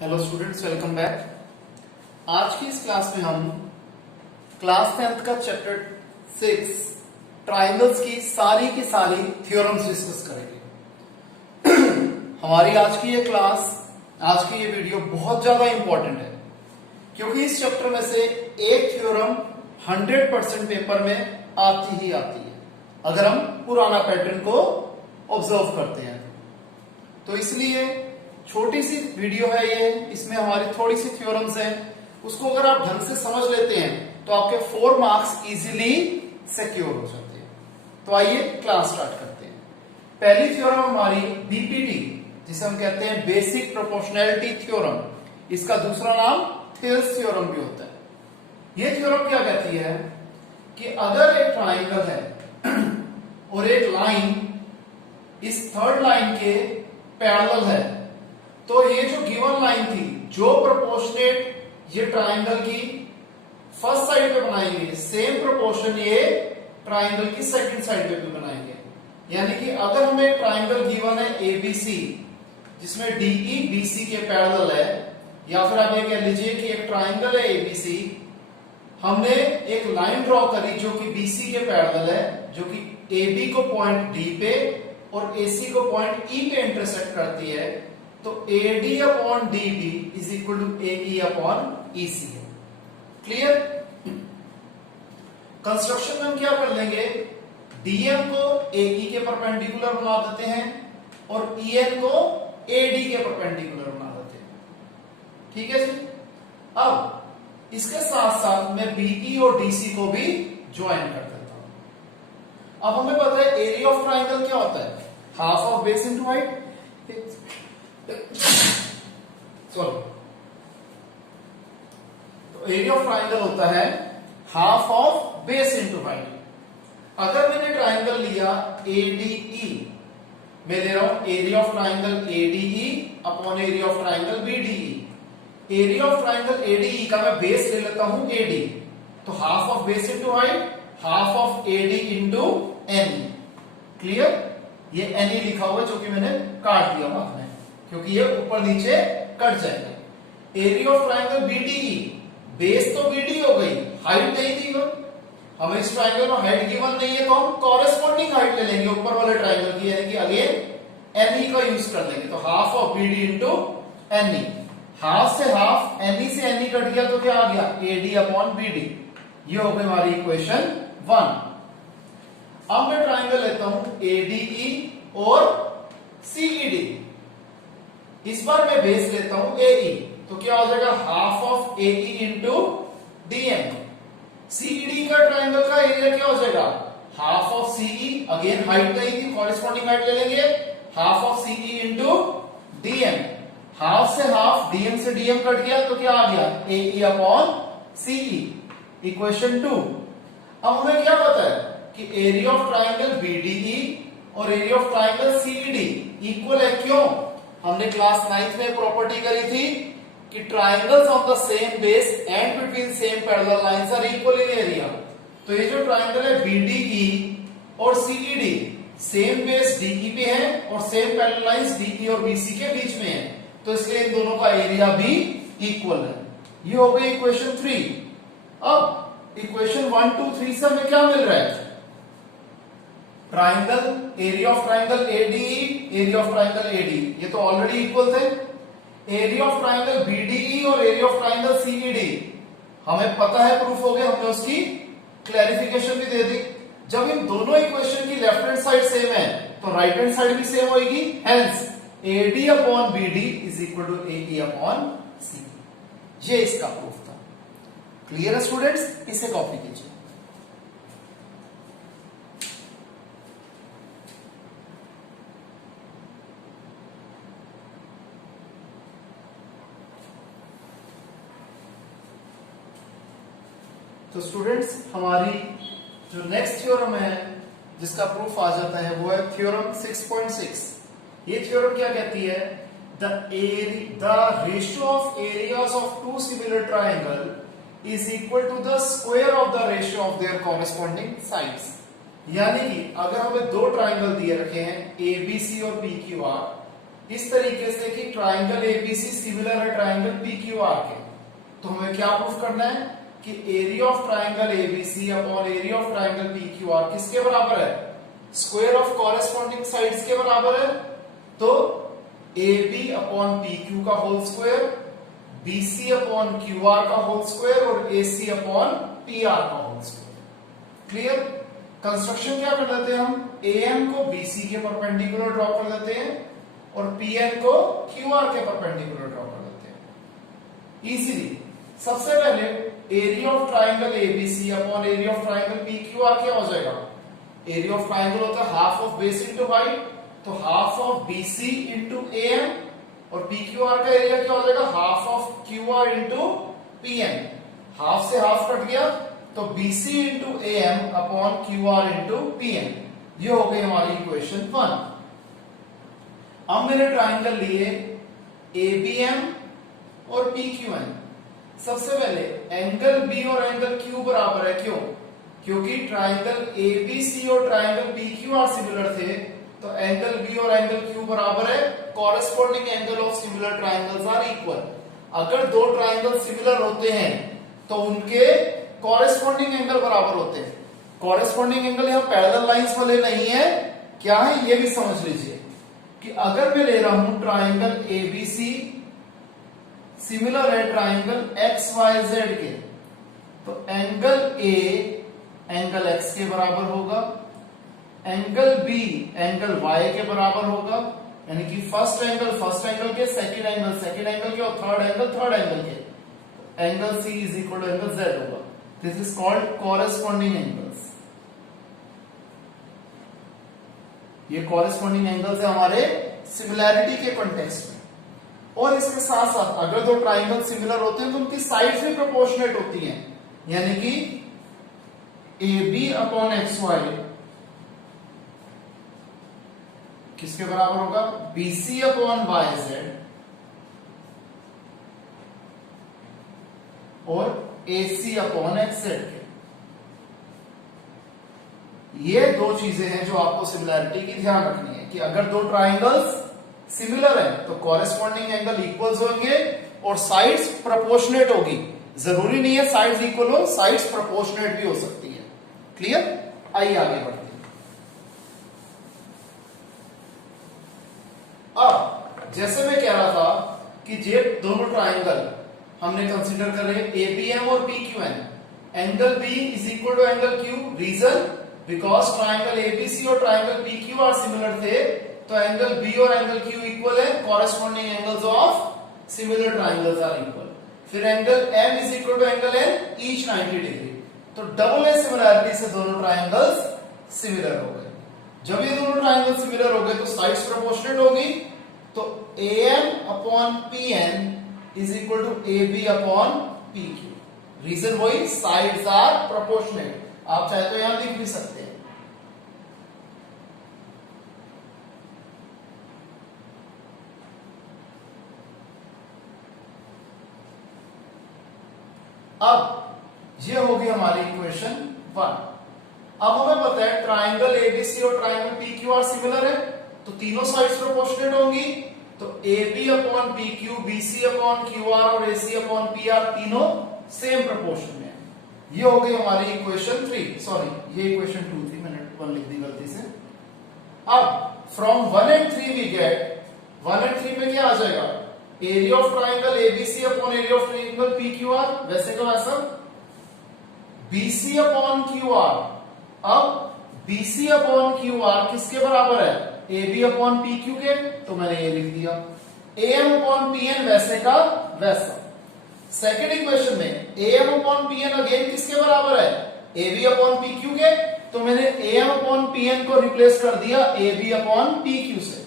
Hello students, welcome back. आज की इस क्लास में हम क्लास 10th का चैप्टर 6 ट्राइंगल्स की सारी थ्योरम्स डिस्कस करेंगे। हमारी आज की ये क्लास, आज की ये वीडियो बहुत ज्यादा इंपॉर्टेंट है क्योंकि इस चैप्टर में से एक थ्योरम 100% पेपर में आती ही आती है अगर हम पुराना पैटर्न को ऑब्जर्व करते हैं। तो इसलिए छोटी सी वीडियो है ये, इसमें हमारी थोड़ी सी थ्योरम्स हैं, उसको अगर आप ढंग से समझ लेते हैं तो आपके 4 मार्क्स इजीली सिक्योर हो जाते हैं। तो आइए क्लास स्टार्ट करते हैं। पहली थ्योरम हमारी बीपीटी, जिसे हम कहते हैं बेसिक प्रोपोर्शनैलिटी थ्योरम। इसका दूसरा नाम थिल्स थ्योरम भी होता है। ये थ्योरम क्या कहती है कि अगर एक ट्राइंगल है और एक लाइन इस थर्ड लाइन के पैरेलल है, तो ये जो गिवन लाइन थी, जो प्रोपोर्शनेट ये ट्राइंगल की फर्स्ट साइड पे बनाएंगे, सेम प्रोपोर्शन ये ट्राइंगल की सेकंड साइड पे भी बनाएंगे। यानी कि अगर हमें एक ट्राइंगल गिवन है एबीसी, जिसमें डीई बीसी के पैरेलल है, या फिर आप ये कह लीजिए कि एक ट्राइंगल है एबीसी, हमने एक लाइन ड्रॉ करी जो कि बीसी के पैरेलल है, जो कि एबी को पॉइंट डी पे और एसी को पॉइंट ई पे इंटरसेक्ट करती है, तो AD upon DB is equal to AE upon EC है। क्लियर? कंस्ट्रक्शन में हम क्या कर लेंगे, DM को AE के परपेंडिकुलर बना देते हैं और EN को AD के परपेंडिकुलर बना देते हैं। ठीक है जी। अब इसके साथ साथ मैं BE और DC को भी ज्वाइन कर देता हूं। अब हमें पता है एरिया ऑफ ट्राइंगल क्या होता है, half of base into height. Sorry, तो एरिया ऑफ ट्राइंगल होता है half of base into height. अगर मैंने ट्राइंगल लिया ADE, मैं ले रहा हूं area of triangle ADE upon area of triangle BDE। Area of triangle ADE का मैं बेस ले लेता हूं AD, तो half of base into height, half of AD into NE। Clear? ये NE लिखा हुआ है जो कि मैंने काट दिया हुआ है क्योंकि ये ऊपर नीचे कट जाएगा। Area of triangle BDE, base तो BD हो गई, हाइट नहीं दी हुई, हमें इस ट्राइंगल में हाइट गिवन नहीं है, तो हम कॉरेस्पॉन्डिंग हाइट ले लेंगे ऊपर वाले ट्राइंगल की, यानी कि अगेन NE का यूज कर लेंगे। तो half of BD into NE, half से हाफ, NE से NE कट गया तो क्या आ गया, AD अपॉन BD। ये हो गई हमारी इक्वेशन 1। अब मैं ट्राइंगल लेता हूं ADE और CED, इस बार मैं बेस लेता हूं AE, तो क्या हो जाएगा half of AE into DM। CED का ट्राइंगल का एरिया क्या हो जाएगा, half of CE, again height नहीं थी, कॉरेस्पॉन्डिंग हाइट ले लेंगे, half of CE into DM। Half से हाफ, DM से DM कट गया तो क्या आ गया, AE अपॉन CE। इक्वेशन 2। अब हमें क्या पता है कि एरिया ऑफ ट्राइंगल BDE और area of triangle CED equal है। क्यों? हमने क्लास 9th में प्रॉपर्टी करी थी कि triangles of the same base and between same parallel lines are equal in area. तो ये जो ट्राइंगल है BDE और CED सेम बेस DE पे है और सेम पैरेलल लाइंस DE और BC के बीच में है, तो इसलिए इन दोनों का एरिया भी इक्वल है। ये हो गई इक्वेशन 3। अब इक्वेशन 1 2 3 से हमें क्या मिल रहा है, triangle, area of triangle ADE, area of triangle AD, ये तो ऑलरेडी इक्वल थे। एरिया ऑफ ट्राइंगल BDE और एरिया ऑफ ट्राइंगल CED हमें पता है, प्रूफ हो गया, हमने उसकी क्लैरिफिकेशन भी दे दी। जब इन दोनों इक्वेशन की लेफ्ट हैंड साइड सेम है तो राइट हैंड साइड भी सेम होगी, hence AD upon BD is equal to AE upon CE। ये इसका प्रूफ था। क्लियर है स्टूडेंट्स? इसे कॉपी कीजिए। तो स्टूडेंट्स, हमारी जो नेक्स्ट थ्योरम है जिसका प्रूफ आ जाता है वो है थ्योरम 6.6। ये थ्योरम क्या कहती है, the ratio of areas of two similar triangle is equal to the square of the ratio of their corresponding sides. यानी कि अगर हमें दो ट्राइंगल दिए रखे हैं ABC और PQR, इस तरीके से कि ट्राइंगल एबीसी सिमिलर है ट्राइंगल पीक्यूआर के, तो हमें क्या प्रूफ करना है कि area of triangle ABC upon area of triangle PQR किसके बराबर है? स्क्वायर ऑफ कॉरेस्पॉन्डिंग साइड्स के बराबर है। तो AB अपॉन PQ का whole square, BC upon QR का होल स्क्वायर और AC अपॉन PR का होल स्क्वायर। क्लियर? कंस्ट्रक्शन क्या कर लेते हैं हम? AM को BC के परपेंडिकुलर ड्रॉ कर लेते हैं और PN को QR के परपेंडिकुलर ड्रॉ कर लेते हैं इजीली। सबसे पहले area of triangle ABC upon area of triangle PQR क्या हो जाएगा? एरिया ऑफ ट्राइंगल होता है half of base into height, तो half of BC into AM, और PQR का एरिया क्या हो जाएगा? Half of QR into PN। Half से हाफ कट गया तो BC into AM upon QR into PN। ये हो गई हमारी इक्वेशन 1। अब मैंने ट्राइंगल लिए ABM और PQN। सबसे पहले एंगल B और एंगल Q बराबर है, क्यों? क्योंकि ट्राइंगल ABC और ट्राइंगल PQR सिमिलर थे, तो एंगल B और एंगल Q बराबर है। Corresponding angle of similar triangles are equal. अगर दो ट्राइंगल सिमिलर होते हैं तो उनके कॉरेस्पॉन्डिंग एंगल बराबर होते हैं। कॉरेस्पॉन्डिंग एंगल यहां पैरेलल लाइंस वाले नहीं है, क्या है ये भी समझ लीजिए कि अगर मैं ले रहा हूं ट्राइंगल ABC सिमिलर है ट्राइंगल XYZ के, तो एंगल A एंगल X के बराबर होगा, एंगल B एंगल Y के बराबर होगा, यानी कि फर्स्ट एंगल के, सेकंड एंगल के और थर्ड एंगल के। Angle C is equal to angle Z होगा। This is called corresponding angles. ये कॉरेस्पॉन्डिंग एंगल्स है हमारे सिमिलैरिटी के कॉन्टेक्स्ट में। और इसके साथ साथ अगर दो ट्राइंगल सिमिलर होते हैं तो उनकी साइड्स भी प्रोपोर्शनेट होती हैं, यानी कि AB अपॉन XY किसके बराबर होगा? BC अपॉन YZ और AC अपॉन XZ के। ये दो चीजें हैं जो आपको सिमिलैरिटी की ध्यान रखनी है कि अगर दो ट्राइंगल्स सिमिलर है तो कॉरेस्पॉन्डिंग एंगल इक्वल्स होंगे और साइड्स प्रोपोर्शनेट होगी। जरूरी नहीं है साइड्स इक्वल हो, साइड्स प्रोपोर्शनेट भी हो सकती है। क्लियर? आइए आगे बढ़ते हैं। अब जैसे मैं कह रहा था कि ये दोनों ट्राइंगल हमने कंसीडर कर रहे ABM और PQN। Angle B is equal to angle Q। Reason? Because triangle ABC और ट्राइंगल PQR सिमिलर थे, तो एंगल B और एंगल Q इक्वल है। Corresponding angles of similar triangles are equal. फिर angle M is equal to angle N, each 90 degree. तो double A similarity से दोनों triangles similar हो गए। जब ये दोनों ट्राइंगल सिमिलर हो गए तो साइड्स प्रोपोर्शनेट होगी, तो AM upon PN is equal to AB upon PQ। Reason वही, साइड्स आर प्रोपोर्शनेट। आप चाहे तो यहां लिख भी सकते हैं। अब ये होगी हमारी इक्वेशन 1। अब हमें पता है ट्राइंगल ABC और ट्राइंगल PQR सिमिलर है, तो तीनों साइड्स प्रोपोर्शनेट होंगी। तो AB upon PQ, BC upon QR और AC अपॉन PR तीनों सेम प्रोपोर्शन में है। ये हो गई हमारी इक्वेशन 3। सॉरी, ये इक्वेशन 2 थी, मैंने 1 लिख दी गलती से। अब from 1 and 3 we get 1 and 3 में क्या आ जाएगा? Area of triangle ABC upon area of triangle PQR, वैसे का वैसा BC अपॉन QR। अब BC अपॉन QR किसके बराबर है? AB अपॉन PQ के, तो मैंने ये लिख दिया। AM अपॉन PN वैसे का वैसा। सेकेंड इक्वेशन में AM अपॉन PN अगेन किसके बराबर है? AB अपॉन PQ के, तो मैंने AM अपॉन PN को रिप्लेस कर दिया AB अपॉन PQ से।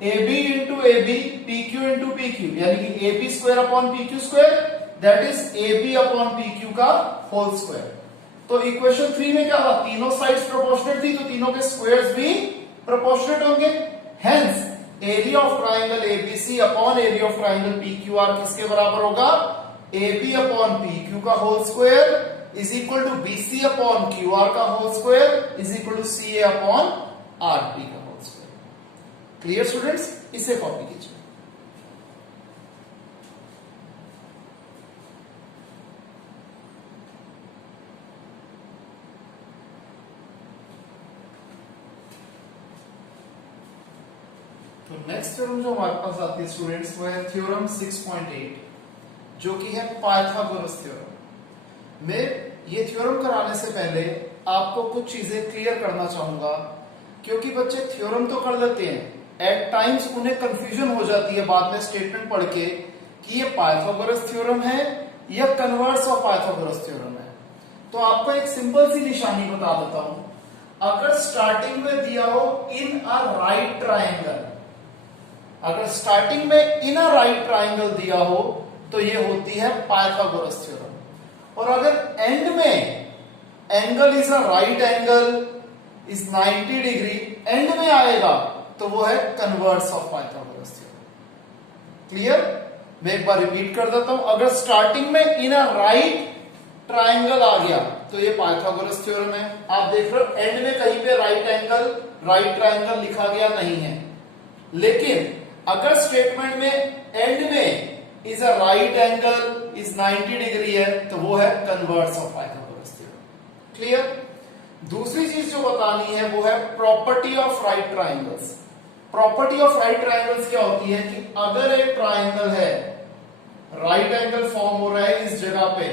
AB into AB, PQ into PQ, यानी कि AB square upon PQ square, that is AB upon PQ का होल स्क्वायर। तो इक्वेशन 3 में क्या था? तीनों साइड्स प्रोपोर्शनेट थी, तो तीनों के स्क्वायर्स भी प्रोपोर्शनेट होंगे। Hence area of triangle ABC upon area of triangle PQR किसके बराबर होगा? AB अपॉन PQ का whole square is equal to BC upon QR का whole square is equal to CA upon RP का whole square. Clear students, इसे copy कीजिए। तो next theorem जो हमारे पास आती है स्टूडेंट्स वो है थ्योरम 6.8 जो कि है पाइथागोरस थ्योरम। मैं ये थ्योरम कराने से पहले आपको कुछ चीजें क्लियर करना चाहूंगा, क्योंकि बच्चे थ्योरम तो कर लेते हैं, एट टाइम्स उन्हें कंफ्यूजन हो जाती है बाद में स्टेटमेंट पढ़ के कि ये पाइथागोरस थ्योरम है या कन्वर्स ऑफ पाइथागोरस थ्योरम है। तो आपको एक सिंपल सी निशानी बता देता हूं। अगर स्टार्टिंग में दिया हो इन अ राइट ट्राइंगल, अगर स्टार्टिंग में इन अ राइट ट्राइंगल दिया हो तो ये होती है पाइथागोरस थ्योरम। और अगर एंड में angle is a right angle is 90 degree and में आएगा तो वो है converse of Pythagoras theorem. Clear? मैं एक बार रिपीट कर देता हूं। अगर स्टार्टिंग में इन अ राइट ट्राइंगल आ गया तो ये पाइथागोरस थ्योरम है। आप देख रहे हो एंड में कहीं पे राइट एंगल राइट ट्राइंगल लिखा गया नहीं है, लेकिन अगर स्टेटमेंट में एंड में is a right angle is 90 degree है तो वो है converse of Pythagoras theorem. Clear? दूसरी चीज जो बतानी है वो है property of right triangles. Property of right triangles क्या होती है कि अगर एक ट्राइंगल है, राइट एंगल फॉर्म हो रहा है इस जगह पे,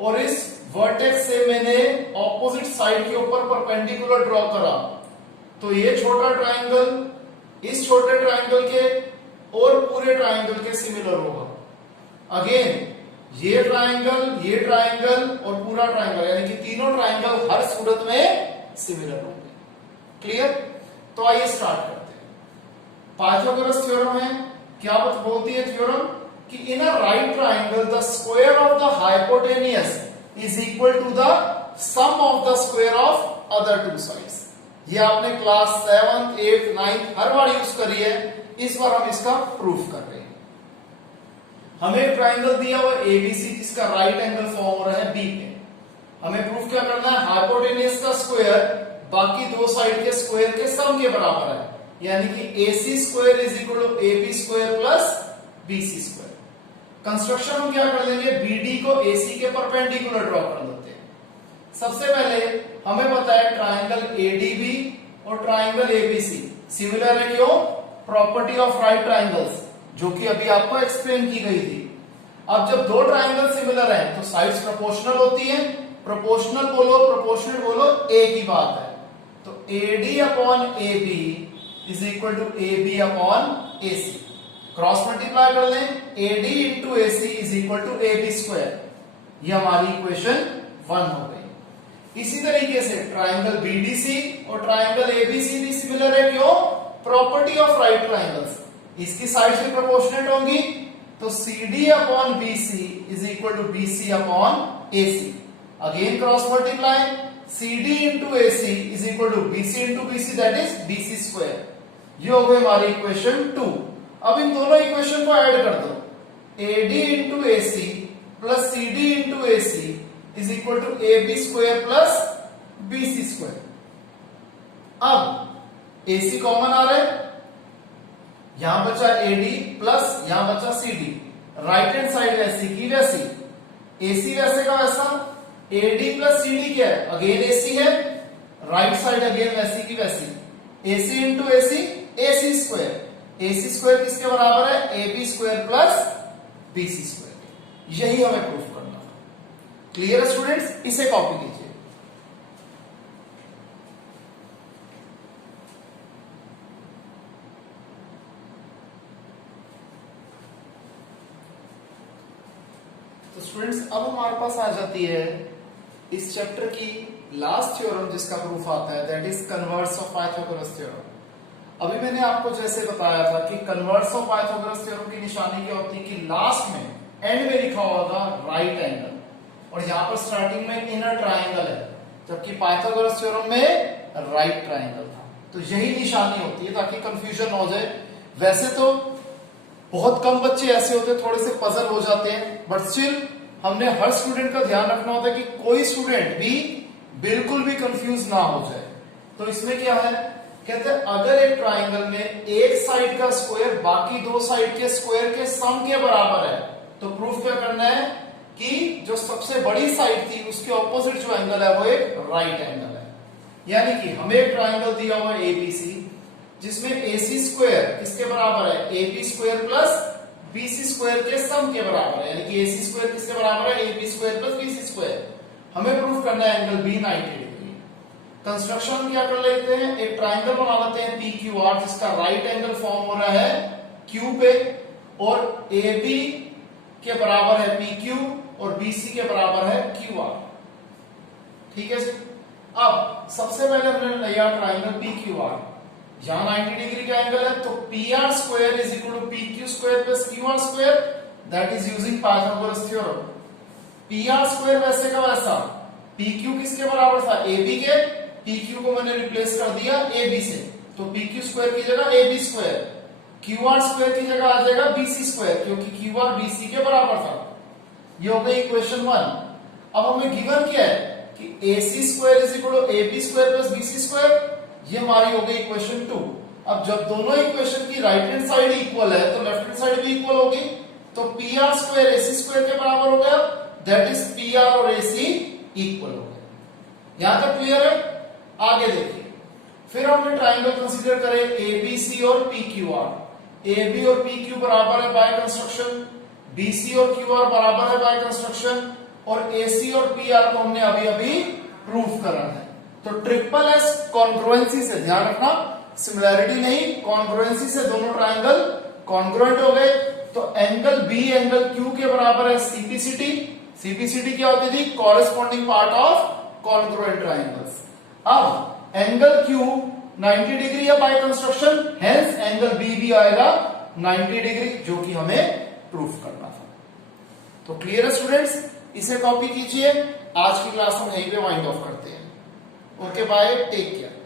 और इस वर्टेक्स से मैंने ऑपोजिट साइड के ऊपर परपेंडिकुलर ड्रॉ करा, तो ये छोटा ट्राइंगल इस छोटे ट्राइंगल के और पूरे ट्राइंगल के सिमिलर होगा। अगेन ये ट्राइंगल और पूरा ट्राइंगल, यानी कि तीनों ट्राइंगल हर सूरत में सिमिलर होंगे। क्लियर? तो आइए स्टार्ट करते हैं। पाइथागोरस थ्योरम है, क्या बोलती है थ्योरम कि in a right triangle the square of the hypotenuse is equal to the sum of the square of other two sides. ये आपने क्लास 7th 8th 9th हर बार यूज करी है, इस बार हम इसका प्रूफ कर रहे हैं। हमें एक ट्राइंगल दिया हुआ एबीसी जिसका राइट एंगल फॉर्म हो रहा है बी पे। हमें प्रूफ क्या करना है? हाइपोटेनियस का स्क्वायर बाकी दो साइड के स्क्वायर के सम के बराबर है, यानी कि AC square is equal to AB square plus BC square. Construction हम क्या कर लेंगे? BD को AC के परपेंडिकुलर ड्रॉ कर लेते हैं। सबसे पहले हमें पता है ट्राइंगल ADB और ट्राइंगल ABC सिमिलर है। क्यों? प्रॉपर्टी ऑफ राइट ट्राइंगल्स जो कि अभी आपको एक्सप्लेन की गई थी। अब जब दो ट्राइंगल सिमिलर हैं तो साइड्स प्रोपोर्शनल होती हैं। प्रोपोर्शनल बोलो प्रोपोर्शनल बोलो एक ही बात है। तो AD upon AB is equal to AB upon AC। Cross multiply कर लें, AD into AC is equal to AB square. ये हमारी इक्वेशन 1 हो गई। इसी तरीके से ट्राइंगल BDC और ट्राइंगल ABC भी सिमिलर है। क्यों? प्रॉपर्टी ऑफ राइट ट्राइंगल्स, इसकी साइड से प्रोपोर्शनेट होंगी, तो CD upon BC is equal to BC upon AC। Again cross multiply, CD into AC is equal to BC into BC that is BC square. ये हो गई हमारी equation 2। अब इन दोनों इक्वेशन को ऐड कर दो, AD into AC plus CD into AC is equal to AB square plus BC square. अब AC कॉमन आ रहा है, यहां बचा AD प्लस यहां बचा CD। राइट हैंड साइड वैसी की वैसी, AC वैसे का वैसा, AD प्लस CD क्या है? अगेन AC है। राइट साइड अगेन वैसी की वैसी, AC into AC AC square. AC square किसके बराबर है? AB square plus BC square. यही हमें प्रूफ करना है। क्लियर है स्टूडेंट्स? इसे कॉपी कीजिए। तो स्टूडेंट्स अब हमारे पास आ जाती है इस चैप्टर की लास्ट थ्योरम जिसका प्रूफ आता है, that is converse of Pythagoras theorem. अभी मैंने आपको जैसे बताया था कि कन्वर्स ऑफ पाइथागोरस थ्योरम की निशानी क्या होती है कि लास्ट में एंड में लिखा होगा राइट एंगल, और यहां पर स्टार्टिंग में इनर ट्राइंगल है, जबकि पाइथागोरस थ्योरम में राइट ट्राइंगल था। तो यही निशानी होती है ताकि कंफ्यूजन हो जाए। वैसे तो बहुत कम बच्चे ऐसे होते हैं, थोड़े से पजल हो जाते हैं, बट स्टिल हमने हर स्टूडेंट का ध्यान रखना होता है कि कोई स्टूडेंट भी बिल्कुल भी कंफ्यूज ना हो जाए। तो इसमें क्या है कहते हैं अगर एक ट्राइंगल में एक साइड का स्क्वायर बाकी दो साइड के स्क्वायर के सम के बराबर है, तो प्रूफ क्या करना है कि जो सबसे बड़ी साइड थी उसके ऑपोजिट जो एंगल है वो एक राइट एंगल है। यानी कि हमें एक ट्राइंगल दिया हुआ है एबीसी, जिसमें एसी स्क्वायर किसके बराबर है, AB square plus BC square के सम के बराबर है। यानी कि एसी स्क्वायर किसके बराबर है, AB square plus BC square. हमें प्रूफ करना है एंगल बी 90 डिग्री। कंस्ट्रक्शन क्या कर लेते हैं, एक ट्राइंगल बना लेते हैं पी क्यू आर, जिसका राइट एंगल फॉर्म हो रहा है क्यू पे, और ए बी के बराबर है पी क्यू और बीसी के बराबर है क्यू आर। ठीक है जी। अब सबसे पहले हमने लिया ट्राइंगल पी क्यू आर, यहां 90 डिग्री का एंगल है, तो P R square is equal to P Q square plus Q R square, that is using Pythagoras theorem. P R square वैसे का वैसा, पी क्यू किसके बराबर था, ए बी के, पी क्यू को मैंने रिप्लेस कर दिया ए बी से, तो पी क्यू स्क्वायर की जगह A B square, Q R square की जगह आ जाएगा बीसी स्क्वायर, क्योंकि क्यू आर बीसी के बराबर था। ये हो गई इक्वेशन 1। अब हमें गिवन क्या है कि AC square is equal to AB square plus BC square, ये हमारी हो गई इक्वेशन 2। अब जब दोनों इक्वेशन की राइट हैंड साइड इक्वल है तो लेफ्ट हैंड साइड भी इक्वल होगी, तो PR स्क्वायर AC स्क्वायर के बराबर हो गया, दैट इज PR और AC इक्वल हो गया। यहां तक क्लियर है? आगे देखिए, फिर हमने ट्राइंगल कंसीडर करे ABC और PQR। AB और PQ बराबर है बाय कंस्ट्रक्शन, BC और QR बराबर है बाय कंस्ट्रक्शन, और AC और PR को हमने अभी अभी प्रूफ करा है। तो ट्रिपल एस कॉन्ग्रुएंसी से, ध्यान रखना सिमिलैरिटी नहीं, कॉन्ग्रुएंसी से दोनों ट्राइंगल कॉन्ग्रुएंट हो गए। तो एंगल B एंगल Q के बराबर है CPCT। CPCT क्या होती थी, corresponding part of congruent triangles. अब एंगल Q 90 डिग्री है by construction, hence angle B भी आएगा 90 डिग्री, जो कि हमें प्रूफ करना था। तो क्लियर है स्टूडेंट्स? इसे कॉपी कीजिए। आज की क्लास हम यहीं पे वाइंड ऑफ करते हैं। Okay bye, take care.